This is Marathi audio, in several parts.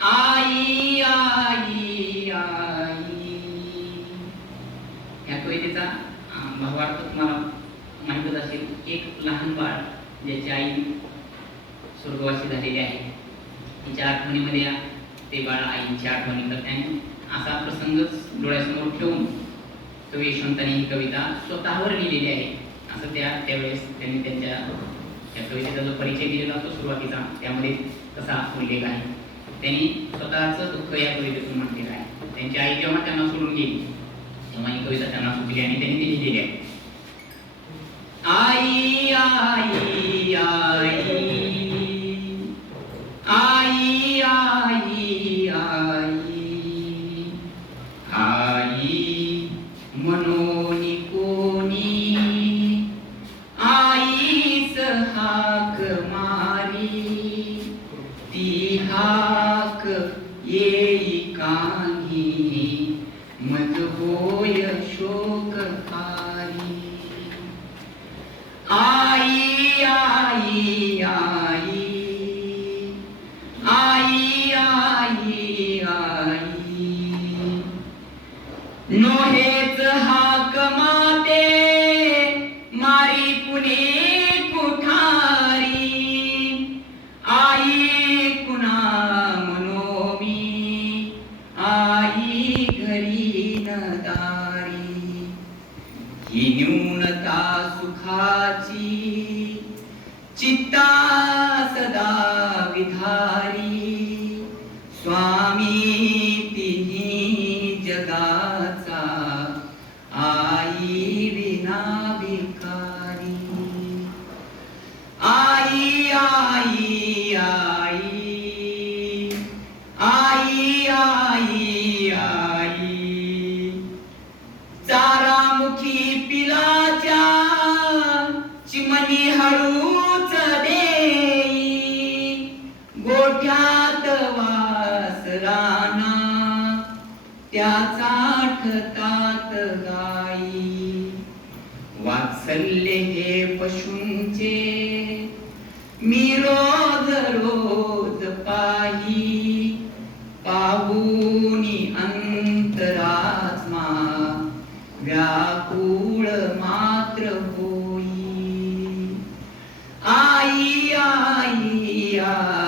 आई आई आई. या कवितेचा भावार्थ तुम्हाला माहितच असेल. एक लहान बाळ ज्याची आई स्वर्गवासी झालेली आहे. तिच्या आठवणीमध्ये ते बाळ आईची आठवणी करते आणि असा प्रसंगच डोळ्यासमोर ठेवून कवी यशवंताने ही कविता स्वतःवर लिहिलेली आहे. असं त्या त्यावेळेस त्यांनी त्यांच्या त्या कवितेचा जो परिचय दिलेला असतो सुरुवातीचा त्यामध्ये तसा उल्लेख आहे. त्यांनी स्वतःचं दुःख या कवितेतून म्हटलेलं आहे त्यांची आई जेव्हा त्यांना सोडून गेली तेव्हा ही कविता त्यांना सुचली आणि त्यांनी ती लिहिलेली आहे आई आई आई आई होय शोककारी आई आई आई आई आई आई नोहेच हाक घरी ही न्यूनता सुखाची चित्ता सदा विधारी। त्याचा गाई. वात्सल्य हे पशूंचे मी रोज रोज पाही. पाहुनी अंतरात्मा व्याकुळ मात्र होई. आई आई आई.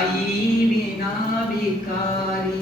आई विना भिकारी.